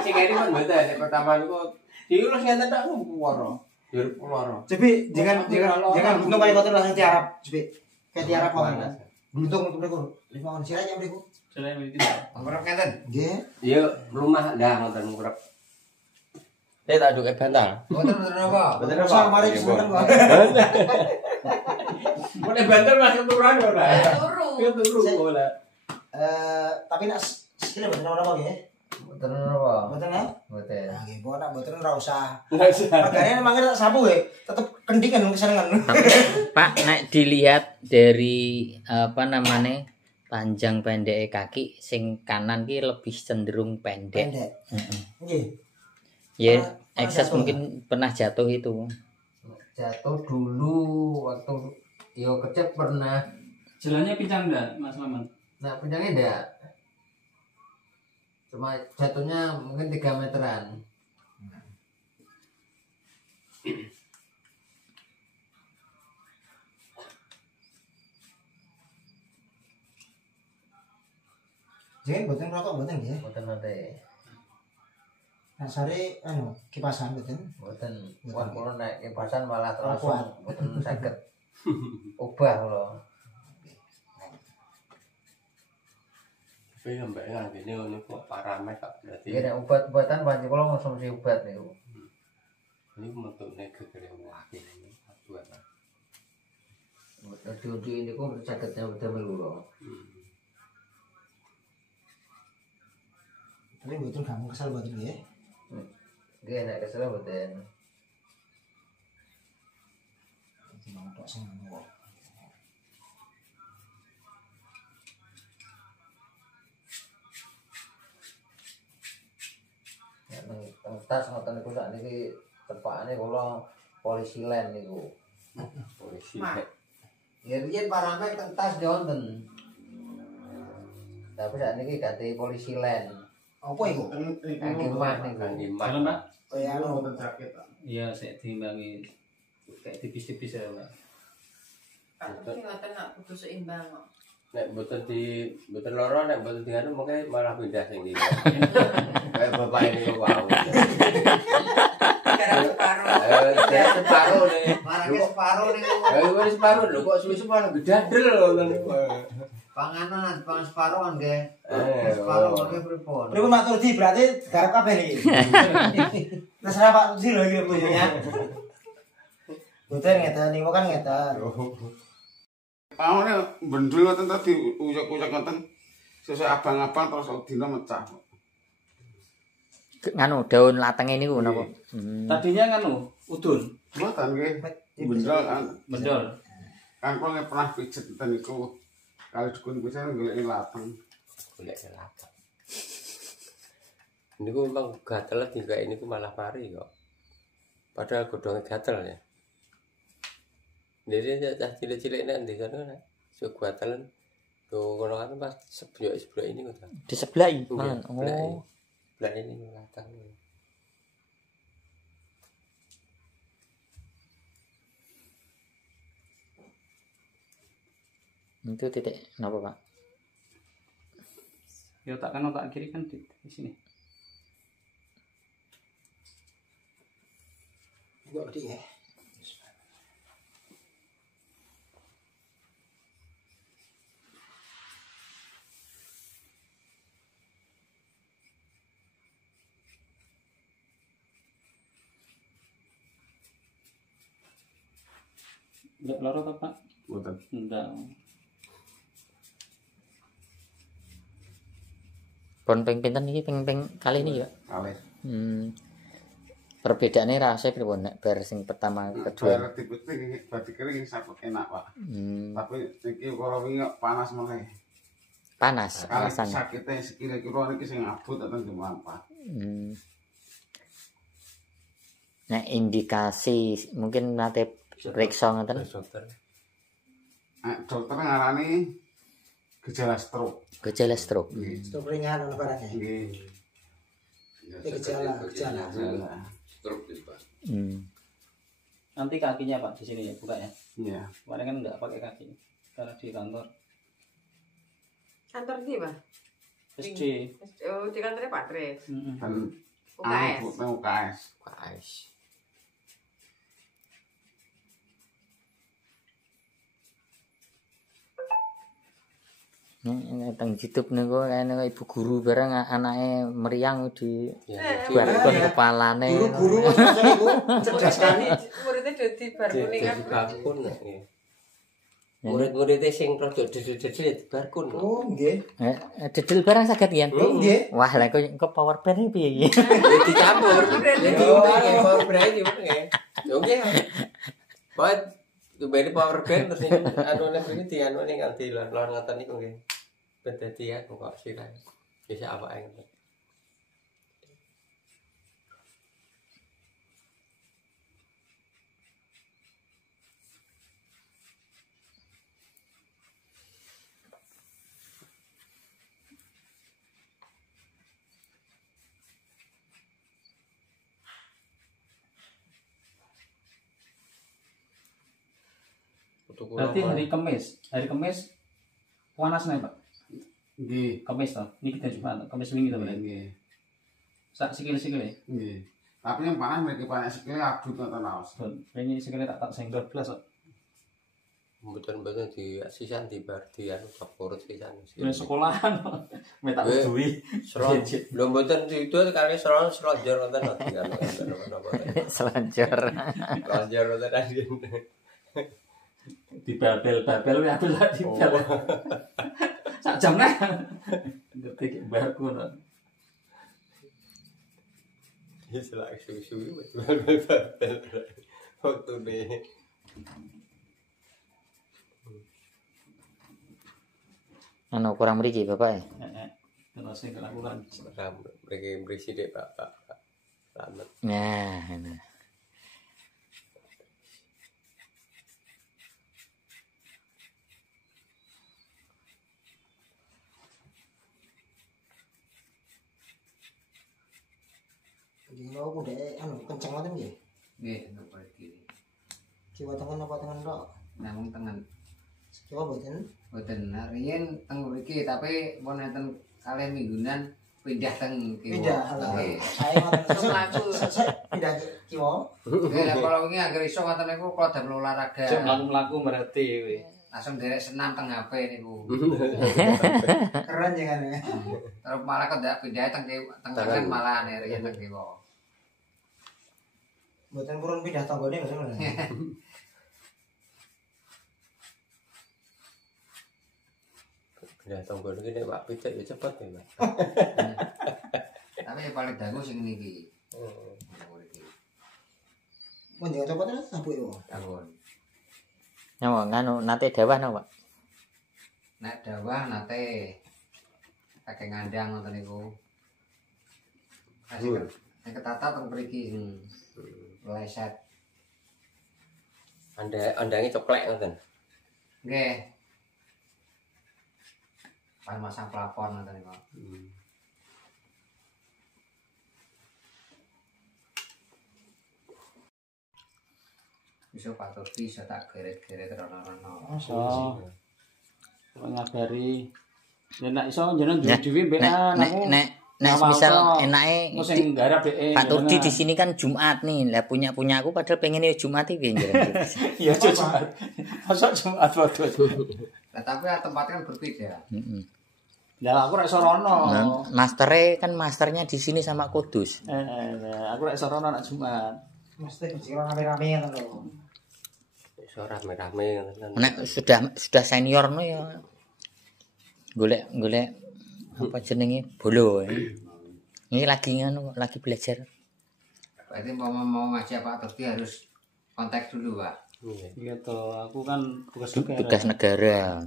Sing ini kan beda nek pertama niku diurus ngene tok kuworo. Dir kuworo. Cobi jangan buntung kaya ngoten langsung tiarap. Cobi kayak tiarap mawon. Buntung untuk mriku. Lima sirahnya mriku. Selain itu. Ngurep ngeten. Nggih. Iya, rumah dah ngoten ngurep. Tak aduk bantal. Mboten apa? Betul Usah mari sebentar kok. Mulai bantal masuk turun ora. Turu. Iya turu ora. Tapi nak sekali mboten apa nggih? Mboten apa? Mboten ya? Mboten. Nah, nggih, pokoknya nak mboten ora usah. Enggak usah. Regane mangke tak sapu nggih, tetep kendingan kesenengan. Pak, nek dilihat dari apa namanya panjang pendek kaki, sing kanan ki lebih cenderung pendek. Pendek. Heeh. Nggih. Ya, Pernah ekses jatuh mungkin pernah jatuh itu. Jatuh dulu waktu yo kecep pernah. Jalannya pincang enggak, Mas Maman? Nah, puncaknya enggak. Cuma jatuhnya mungkin 3 meteran. Jadi mboten rokok mboten nggih. Mboten nate. Nah, sare kipasan mboten. Mboten. Wah, kula nek kipasan malah Ora terus kuat. mboten saged. Ubah kula. Tapi yang mbak ngene ngono kok paramet tak berarti. Iki nek obat-obatan panci kula konsumsi obat niku. Ini metune gegere wakil ini. Aduh. Diudi niku saged nyambut loro. Tapi mboten gampang kesal mboten nggih. Nggih nek kesel mboten. Cuma tok sing ngono kok. Nek nang tas ngoten niku sakniki tepakane kula polisi len niku. Polisi. Mak. Ya riyen paramek teng tas wonten. Tapi sakniki ganti polisi len. Apa iku? Kaki mah niku. Jalan, Pak? Kaya anu Mboten sakit. Iya, saya timbangi kayak tipis-tipis ya, Pak. Pak, iki ngoten nak kudu seimbang kok. Nek mboten loro nek mboten dianu mengke malah pindah sing iki. Kayak bapak ini kok wau. Gara separuh. Dia separuh nih. Marake separuh niku. Wis separuh lho kok suwi-suwi malah gedadel ngono. Panganan separuh kan nggih. Eh, Separuh oh. nggih pripun? Pripun Pak Turdi berarti garap kabeh niki. Terserah Pak Turdi lho iki bojone. Boten ngeten niku kan ngeten. Pamane bendul ngoten tadi uyak-uyak ngoten. Sesuk abang-abang terus dina mecah. Nganu daun latenge niku napa? Tadinya kan udun, Mboten nggih. Bendul kan. bendol. Kan kula pernah pijet ngoten niku. Kali dukun pisan goleki lateng. Golek kelapa. Niku memang gatel tinggal ini malah pari kok. Padahal godhongnya gatel ya. Jadi cah cilik-cilik nek di sana nek so gatelan. Tuh kono kan pas seblok ini kok. Di sebelah iki malah. Oh. Oh. Belah ini latang. Itu titik napa, Pak? Ya tak kan otak kiri kan di sini. Kok di ya. Enggak loro toh, Pak? Mboten. Enggak. Pon ping pinten iki ping kali ini ya? Kalih. Perbedaannya rasanya pripun nek bar sing pertama kedua. Bar dipeting badi kering sapet enak, Pak. Hmm. Tapi iki kala wingi panas meneh. panas Kali alasannya. sakitnya sekira-kira ini sing abot atau gimana? Nah, indikasi mungkin nate periksa ngoten. dokter. Dokter ngarani gejala stroke. Gejala stroke. Stroke ringan ono barangnya. Nggih. Ini gejala. Stroke itu, Pak. Nanti kakinya Pak di sini ya buka ya. Iya. Kemarin kan nggak pakai kaki karena di kantor. Kantor di Pak? SD. Oh, di kantornya Pak Tris. Dan UKS. UKS. Guys. Teng YouTube niku kayaknya ibu guru bareng anake meriang di Ya, barkun kepalane. Guru-guru maksudnya iku cerdas sekali. Muridnya jadi bar kuningan. bakun ya. Murid-muridnya sing rada dedel-dedel ya barkun. Oh, nggih. Dedel barang saged yen. Nggih. Wah, lha kok power band iki piye? Ya dicampur. Ya diundang ya power brand ya. Yo nggih. Buat tumbene power band terus anune mriki di anune nganti lor ngoten niku nggih. Ben dadi ya kok sirah. Bisa apa ae. Berarti hari Kamis panas nih Pak. Nggih. Kamis toh. Ini kita Jumat, Kamis wingi to berarti. Nggih. Sak sikil-sikil ya. Nggih. Tapi yang panas mereka panas sekali abut nonton awas. Ini sikile tak senggol blas kok. Mboten-mboten di sisan di bar di anu kapurut sisan. Di sekolahan. Metak duwi. Seron. Lho mboten itu kali seron selonjor wonten di anu. Selanjur. Selonjor wonten tadi. Di babel-babel ya aku lagi babel. Sak jam lah. Ngerti barku no. Ya selak suwi-suwi babel. Waktu ini. Anu kurang mriki Bapak ya. Terus sing lakukan. Mereka berisi deh Bapak. Selamat. Nah. Jadi mau ku dek anu kenceng ngoten nggih. Nggih, untuk pergi. Kiwa tengen apa tengen tok? Namung tengen. Kiwa mboten. Boten riyen teng mriki tapi pun enten kalih minggunan pindah teng kiwa. Pindah. Nggih. Saya ngoten Mlaku. saya pindah kiwa. Nggih, lah kalau wingi anggere iso ngoten niku kula damel olahraga. Cuk mlaku-mlaku berarti kowe. Langsung derek senam teng HP niku. Keren jangan ya. Terus malah kok ndak pindah teng tengen malah riyen teng kiwa. Mboten purun pindah tanggane ngoten. Ya tonggo ini nek Pak Pitik ya cepet ya Pak. Tapi yang paling dangu sing niki. Mun jangan coba terus sapu yo. Dangun. Nyawa nganu nate dawah napa? Nek dawah nate pakai ngandang ngoten niku. Kasih ketata teng mriki leset. Andange coklek ngoten. Nggih. Pas masang plafon ngoten niku. Bisa patur bisa tak geret-geret rono-rono. Oh. Ngabari. Nek nek iso jenengan dhewe mbek Nek misal enake sing garap dhek. Pak Turdi di sini kan Jumat nih. Lah punya aku padahal pengen ya Jumat iki njenengan. Ya Jumat. Masa Jumat padha. Nah, tapi tempat kan berbeda. Heeh. Lah aku rek sorono. Masternya di sini sama Kudus. Aku rek sorono nak Jumat. Mesti kira rame-rame ngoten lho. Iso rame-rame ngoten. Nek sudah senior no ya golek apa jenenge bolo ya. Ini lagi lagi belajar. Berarti mau ngaji Pak Turdi harus kontak dulu, Pak. Iya toh, aku kan tugas Tugas negara.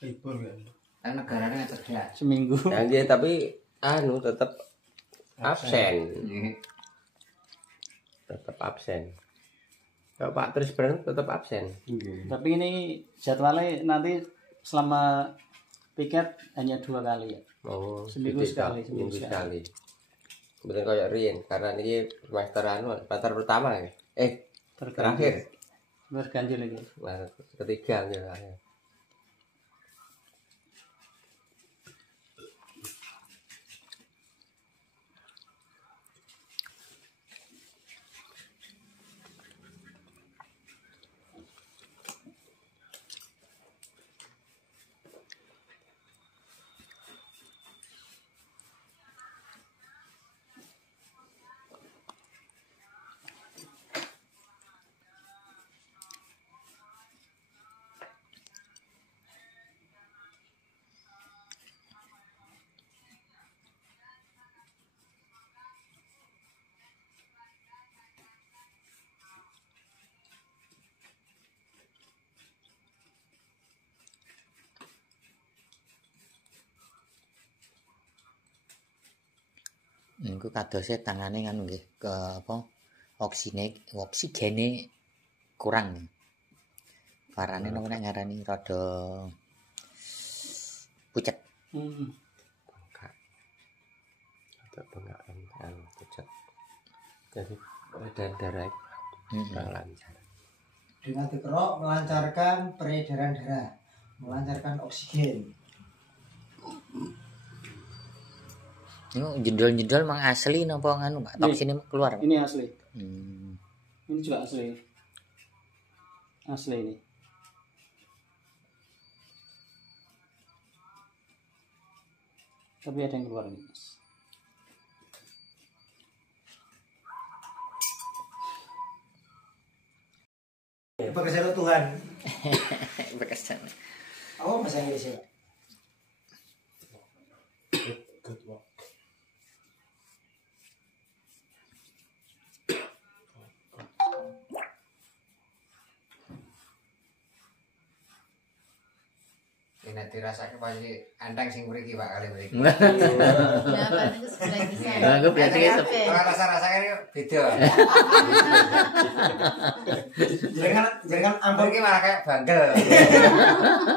libur ya. Kan negarane cedhak. Seminggu. Nah, dia tapi tetap absen. Tetap absen. Kalau Pak Tris Brand tetap absen. Tapi ini jadwalnya nanti selama piket hanya 2 kali ya. Oh, Seminggu gitu, sekali, seminggu seminggu sekali. Kemudian kayak Rien, karena ini semester pertama ya. Terakhir. Berganti lagi. Nah, ketiga ya. Niku kadose tangane kan nggih ke apa oksigene kurang. Parane napa nek ngarani rada pucet. Ada pengaruh pucat. Jadi peredaran darah kurang lancar. Dengan dikerok melancarkan peredaran darah, melancarkan oksigen. Niku jendol-jendol mang asli napa nganu Pak? Toksine keluar. Pak? Ini asli. Hmm. Ini juga asli. Asli ini. Tapi ada yang keluar nih, Mas. Bekerja untuk Tuhan. Bekesan. Apa bahasa Inggris ya? Ini dirasake pasti enteng sing mriki Pak kali mriki. Ya, kan itu sebelah di sana. Lah kok berarti Enteng kan? Ora rasa-rasane beda. Jangan Ampun ampun iki malah kayak bandel.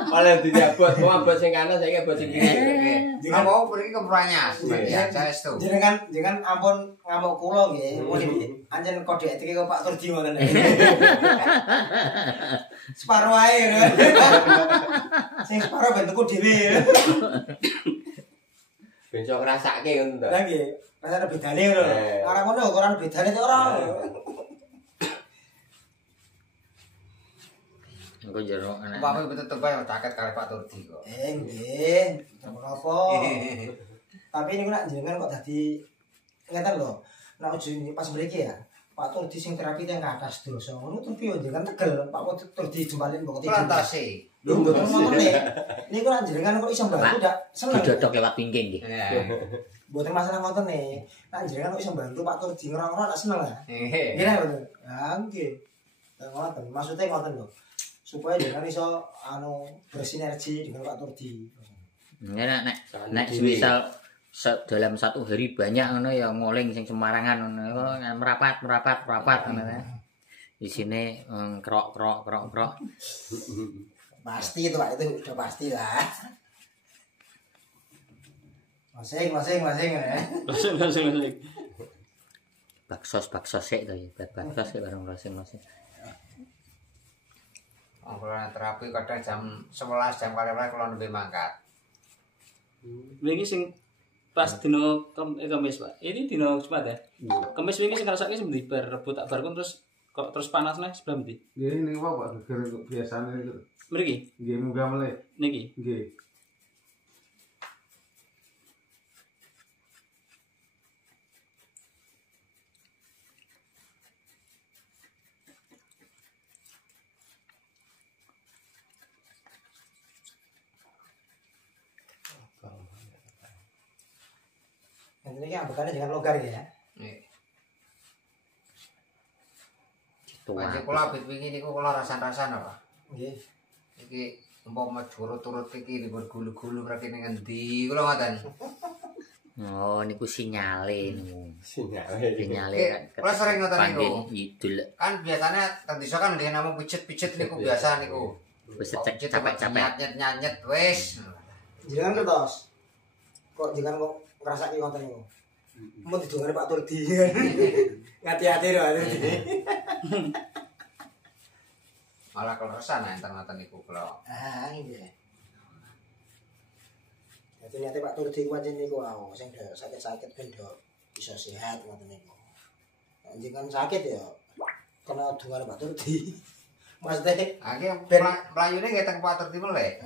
Oleh diabot, mau abot sing kanan saya abot sing kiri. Jangan mau mriki kempranyas. Ya, saya itu. jangan ampun ngamuk kula nggih. Anjen kode etik kok Pak Turdi ngoten. Separo ae. Sing separo bentukku dhewe. Ben iso ngrasake ngono to. Lah nggih, rasane bedane ngono. Ora ngono ukuran bedane to ora. Engko jero ana. Bapak betul bae caket kali Pak Turdi kok. Nggih, apa. Tapi niku nak jenengan kok dadi ngeten lho. Nek ujung pas mriki ya. Pak Turdi sing terapi teng atas dosa. Ngono terus piye jenengan tegel Pak Turdi jembalin mbok Plantasi. Lho mboten ngoten nih. Niku nak jenengan kok iso bantu ndak seneng. Didodok lewat pinggir nggih. Ya. Mboten masalah ngoten nih. Nak jenengan kok iso bantu Pak Turdi ngrong-ngrong nak seneng lah. Nggih. Nggih betul. Ah nggih. Ngoten, maksudnya ngoten lho. Supaya jenengan iso bersinergi dengan Pak Turdi. Nek misal dalam satu hari banyak ngono ya ngoling sing semarangan ngono merapat ngono ya. Di sini krok. Pasti itu Pak, itu udah pasti lah. Masing ya. Masing-masing. Baksos sik to ya, baksos sik bareng masing-masing. Kalau terapi kadang jam 11 jam kali kalau lebih mangkat. Wingi sing pas dino Kamis, Pak. Ini dino Jumat ya. Kamis wingi sing ngrasake sing ndi bar rebut tak bar terus kok terus panas nih sebelah ndi? Nggih niku Pak geger untuk biasane niku. Mriki Nggih munggah melih. niki. Nggih. Yang ini ambekannya jangan longgar ya. Nih. Tua. Panci kula bit wingi niku kula rasan-rasan apa? Nggih. Iki umpama turut-turut iki bergulu-gulu rakene ngendi kula ngoten. Oh, niku sinyale niku. Sinyale. Sinyale Kula sering ngoten niku. Idul. Kan biasanya ten desa kan nggih namung pijet-pijet niku biasa niku. Wis Pijet capek-capek. nyanyet wis. Jenengan kertas. Kok jenengan kok ngrasake ngoten niku. Mun didongane Pak Turdi. Hati-hati lho Pak Turdi. Malah kleresan enten ngoten niku kula. Ah, nggih. Dadi niate Pak Turdi pancen niku sing sakit-sakit ben bisa sehat ngoten niku. Nek jenengan sakit ya kena dongane Pak Turdi. Maksudnya Nggih mlayune nggih teng Pak Turdi meleh.